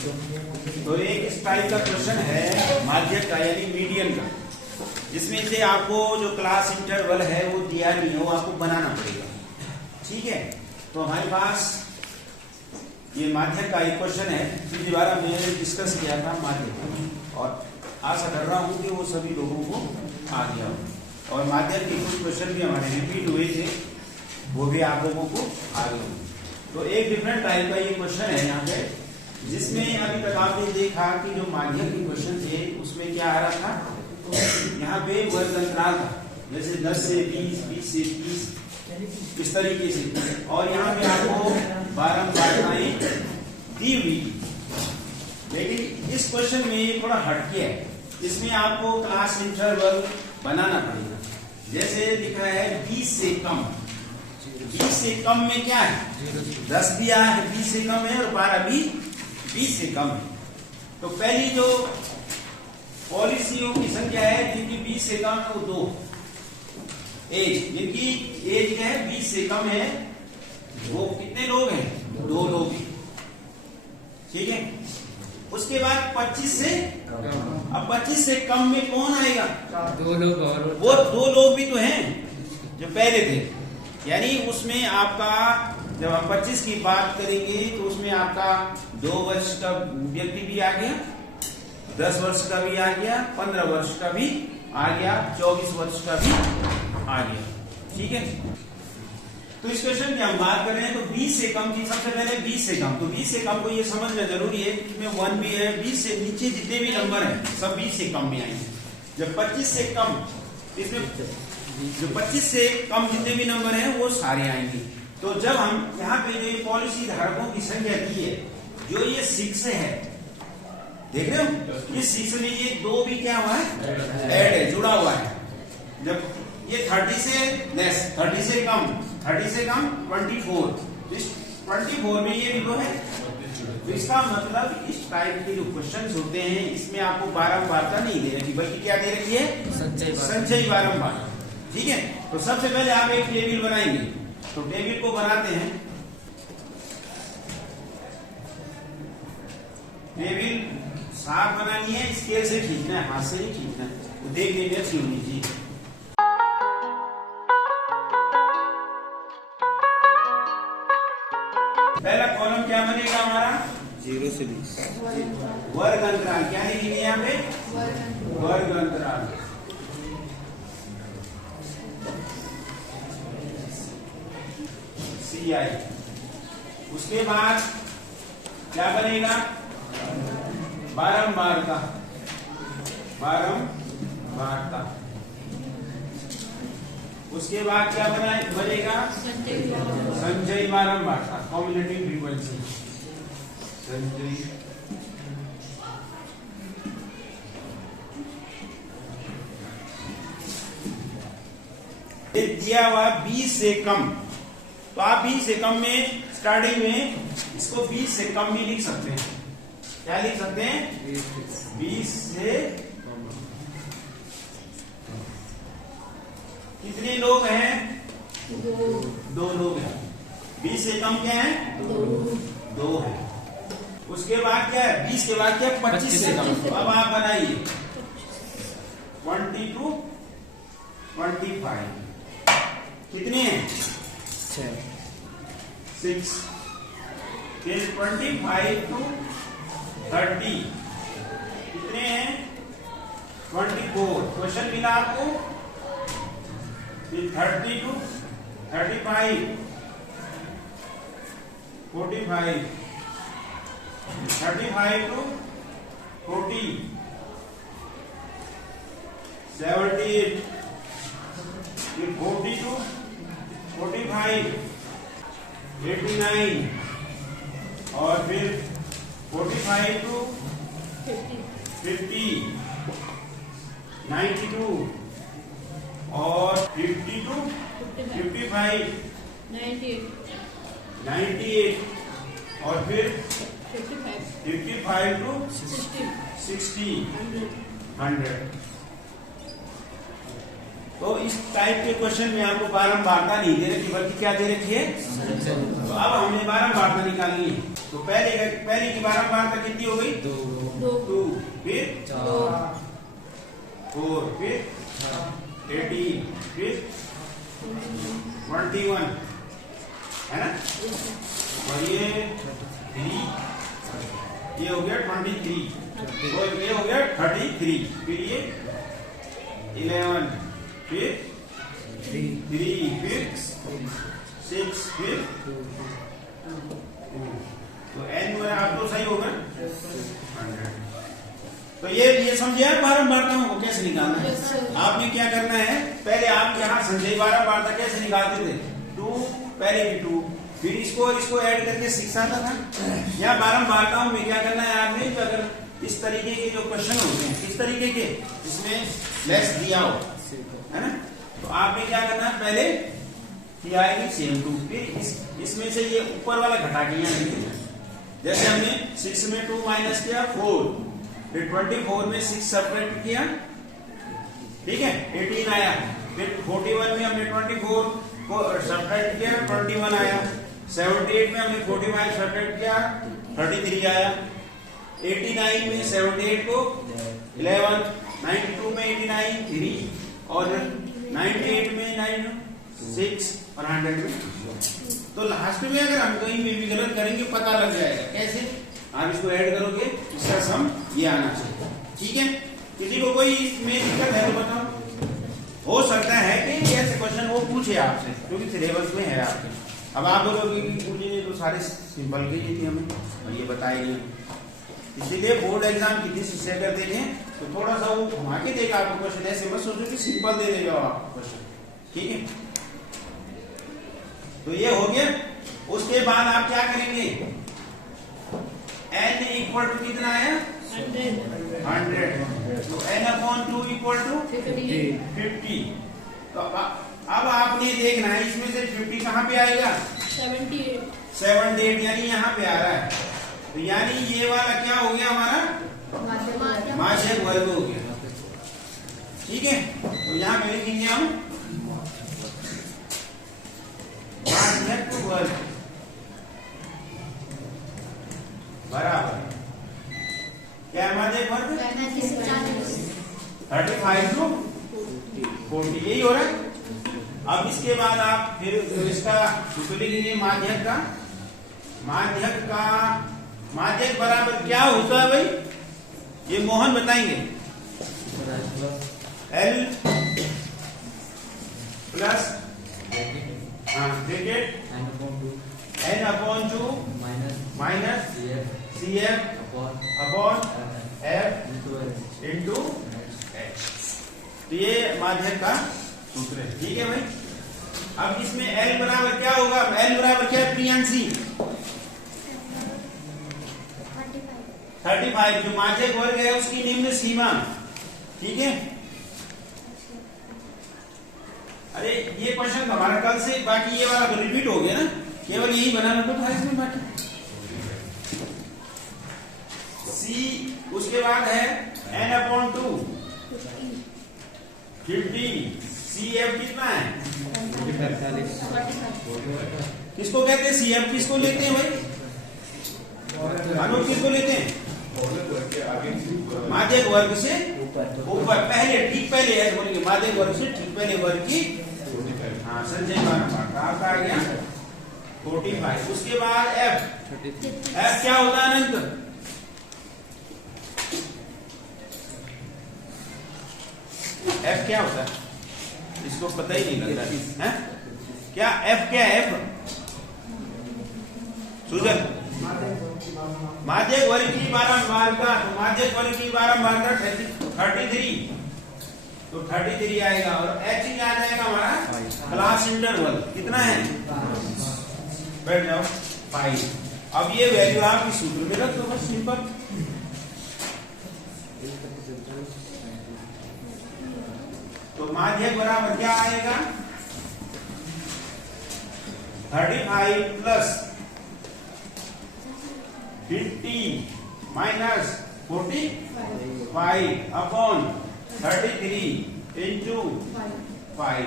तो एक इस टाइप का क्वेश्चन है माध्यक का यानी मीडियन का, जिसमें से आपको जो क्लास इंटरवल है वो दिया नहीं है, वो आपको बनाना पड़ेगा। ठीक है, तो हमारे पास ये माध्यक का एक क्वेश्चन है। पिछली बार हमने डिस्कस किया था माध्यक, और आशा कर रहा हूँ कि वो सभी लोगों को आ गया हो। और माध्यक के कुछ क्वेश्चन भी हमारे रिपीट हुए थे, वो भी आप लोगों को आ गए होंगे। तो एक डिफरेंट टाइप का ये क्वेश्चन है यहाँ पे, जिसमें अभी तक आपने देखा कि जो माध्यक के क्वेश्चन थे उसमें क्या आ रहा था, यहाँ पे वर्ग अंतराल था, जैसे 10 से 20, 20 से 30, इस तरीके से। और यहाँ पे आपको बारंबारताएं दी हुई थी। लेकिन इस क्वेश्चन में ये थोड़ा हटके है, इसमें आपको क्लास इंटरवल बनाना पड़ेगा। जैसे लिखा है 20 से कम, 20 से कम में क्या है, 10 दिया है 20 से कम है, और 12 भी 20 से कम है। तो पहली जो पॉलिसियों की संख्या है जिनकी 20 से कम है वो 2 एज, जिनकी एज क्या है 20 से कम है, वो कितने लोग हैं, 2 लोग। ठीक है, उसके बाद 25 से, अब 25 से कम में कौन आएगा, 2 लोग, और वो 2 लोग भी तो हैं जो पहले थे। यानी उसमें आपका जब हम 25 की बात करेंगे तो उसमें आपका 2 वर्ष का व्यक्ति भी आ गया, 10 वर्ष का भी आ गया, 15 वर्ष का भी आ गया, 24 वर्ष का भी आ गया। ठीक है, तो इस क्वेश्चन की हम बात कर रहे हैं तो 20 से कम की, सबसे पहले 20 से कम। तो 20 से कम को ये समझना जरूरी है कि इसमें 1 भी है, 20 से नीचे जितने भी नंबर हैं सब 20 से कम में आएंगे। जब 25 से कम, इसमें जो 25 से कम जितने भी नंबर हैं वो सारे आएंगे। तो जब हम यहाँ पे जो ये पॉलिसी धारकों की संख्या दी है, जो ये 6 है, देख रहे हो, ये 6 में ये 2 भी क्या हुआ है, ऐड है, जुड़ा हुआ है। जब ये 30 से लेस, 30 से कम, 30 से कम 24, इस 24 में ये भी 2 है। तो इसका मतलब इस टाइप के जो क्वेश्चंस होते हैं इसमें आपको बारंबारता नहीं दे रखी, बल्कि क्या दे रखी है, संचयी बारंबार। ठीक है, तो सबसे पहले आप एक टेबल बनाएंगे। तो टेबल को बनाते हैं, टेबल साफ बनानी है, स्केल से खींचना है, हाथ से नहीं खींचना है, तो देखने में अच्छी होनी चाहिए। पहला कॉलम क्या बनेगा हमारा, 0 से 20 वर्ग अंतराल। क्या लिखेंगे यहाँ पे, वर्ग अंतराल। CI। उसके बाद क्या बनेगा, बारंबारता, बारंबारता। उसके बाद क्या बनेगा, संचयी बारंबारता, कॉम्युलेटिव फ्रीक्वेंसी, संचयी। दिया हुआ 20 से कम, तो आप 20 से कम में स्टार्टिंग में इसको 20 से कम भी लिख सकते हैं। क्या लिख सकते हैं, 20 से कितने लोग हैं, 2 लोग हैं। 20 से कम क्या है, 2 है। उसके बाद क्या है, 20 के बाद क्या है, 25 से कम। तो अब आप बनाइए 20 to 25, कितने हैं, 6। फिर 25 to 30, कितने हैं, 24। क्वेश्चन मिला आपको। फिर 30 to 35, 45, 35 to 40, 78, फिर 40 to 45, 89, और फिर 45 to 50, 92, और 50 to 55, 98, और फिर 55 to 60, 100। तो इस टाइप के क्वेश्चन में आपको बारंबारता नहीं दे रखी, बल्कि क्या दे रखी है? तो अब हमने बारंबारता निकालनी है। तो पहले की बारंबारता कितनी हो गई? 2, फिर 4, फिर 18, फिर 21, है ना? और ये 3, ये हो गया 23, और ये हो गया 33, फिर ये 11, फिर 3, फिर 6, फिर 2। तो n में आप तो सही होगा 100। तो ये समझे आप बारंबारताओं को कैसे निकालना है? आपने क्या करना है, पहले आप यहाँ संजय बारंबारता कैसे निकालते थे? 2, पहले की 2, फिर इसको और इसको ऐड करके 6 आता था। यहाँ बारंबारताओं में क्या करना है आपने, अगर इस तरीके के जो क्वेश्चन होते हैं, किस तरीके के, इसमें लेस दिया हो, है ना, तो आपने क्या करना है, पहले ये आएगी सेम 2, फिर इसमें से ये ऊपर वाला घटा के यहाँ लिख देना। जैसे हमने 6 में 2 माइनस किया 4, फिर 24 में 6 सब्ट्रैक्ट किया, ठीक है, 18 आया, फिर 41 में हमने 24 को सब्ट्रैक्ट किया, 21 आया, 78 में हमने 45 सब्ट्रैक्ट किया, 33 आया, 89 में 78 को 11, 92 में 89 3, और 98 में 9 6, और 100 में 2। तो लास्ट में अगर हम कहीं में भी गलत करेंगे पता लग जाएगा। कैसे? आप इसको ऐड करोगे, इसका सम ये आना चाहिए, ठीक है? किसी को कोई इसमें दिक्कत है तो बताओ। हो सकता है कि ऐसे क्वेश्चन वो पूछे आपसे, क्योंकि सिलेबस में है आपके। अब आप बोलोगे कि पूछे तो सारे सिंपल के ही थे हमें, और ये बताए नहीं। इसीलिए बोर्ड एग्जाम की से अगर देखें तो थोड़ा सा वो घुमा के देगा आपको क्वेश्चन, ऐसे मत सोचो कि सिंपल दे देगा आपको क्वेश्चन, ठीक है? तो ये हो गया। उसके बाद आप क्या करेंगे, n इक्वल टू कितना आया? 100। तो n/2 इक्वल टू 50। तो अब आपने देखना है इसमें से 50 कहाँ पे आएगा? 78, यानी यहाँ पे आ रहा है। तो यानी ये वाला क्या हो गया हमारा? माध्यक वर्ग हो गया, ठीक है? तो यहाँ पे लिखेंगे हम माध्यक वर्ग बराबर क्या है? माध्यक वर्ग 35 to 40, यही हो रहा है। अब इसके बाद आप फिर इसका सूत्र लिखेंगे माध्यक बराबर क्या होता है भाई? ये मोहन बताएंगे। L plus bracket n/2 minus CF upon F into H। तो ये माध्यक का सूत्र है, ठीक है भाई? अब इसमें L बराबर क्या होगा? L बराबर क्या है प्रियांशी? 35, जो माध्यक वर्ग है उसकी निम्न सीमा, ठीक है? अरे ये क्वेश्चन हमारा कल से, बाकी ये वाला तो रिपीट हो गया ना, केवल यही बनाना तो था इसमें। बाकी C, उसके बाद है n/2 50, CF कितना है? 45। किसको कहते हैं CF? किसको लेते हैं भाई? अनुप किसको लेते हैं? माध्यक वर्ग से ऊपर, पहले ठीक पहले ऐसे बोलेंगे, माध्यक वर्ग से ठीक पहले वर्ग की, हाँ संजय बारंबारता आपका आ गया 45। उसके बाद F क्या होता है अनंत? F क्या होता है? इसको पता ही नहीं लग रहा है क्या? F क्या है? F सुजन माध्यक वर्ग की बारंबारता, तो माध्यक वर्ग की बारंबारता 33, तो 33 आएगा। और H क्या आ जाएगा हमारा? क्लास इंटरवल कितना है? बैठ जाओ 5। अब ये वैल्यू आप इस सूत्र में रख दो, बस सिंपल। तो माध्यक बराबर क्या आएगा? 35 प्लस 50 माइनस 45 अपॉन 33 इंटू 5।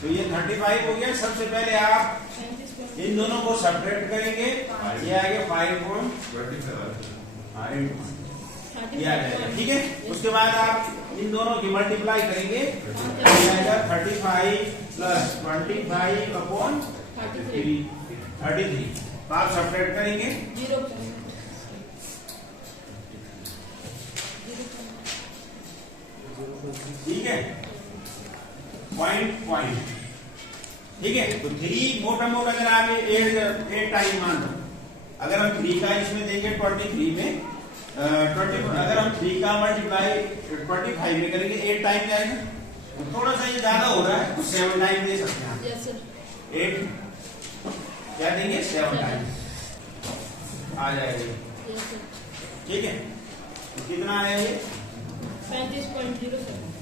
तो ये 35 हो गया। सबसे पहले आप इन दोनों को सब्ट्रैक्ट करेंगे, ये आ गया 5.27 ये आ जाएगा, ठीक है। उसके बाद आप इन दोनों की मल्टीप्लाई करेंगे, ये आएगा 35 प्लस 25 अपॉन 33। तो आप सब्ट्रैक्ट करेंगे 0 ठीक है, पॉइंट ठीक है। तो 3 मोटा मोटा अगर आप 8 टाइम मान लो, अगर हम 3 का इसमें देंगे 23 में 20, अगर हम 3 का मल्टीप्लाई 25 में करेंगे 8 टाइम जाएगा। तो थोड़ा सा ये ज्यादा हो रहा है तो 7 टाइम दे सकते हैं आप। यस सर 8 क्या देंगे 7 टाइम आ जाएगा, यस सर ठीक है। तो कितना आया ये 35.07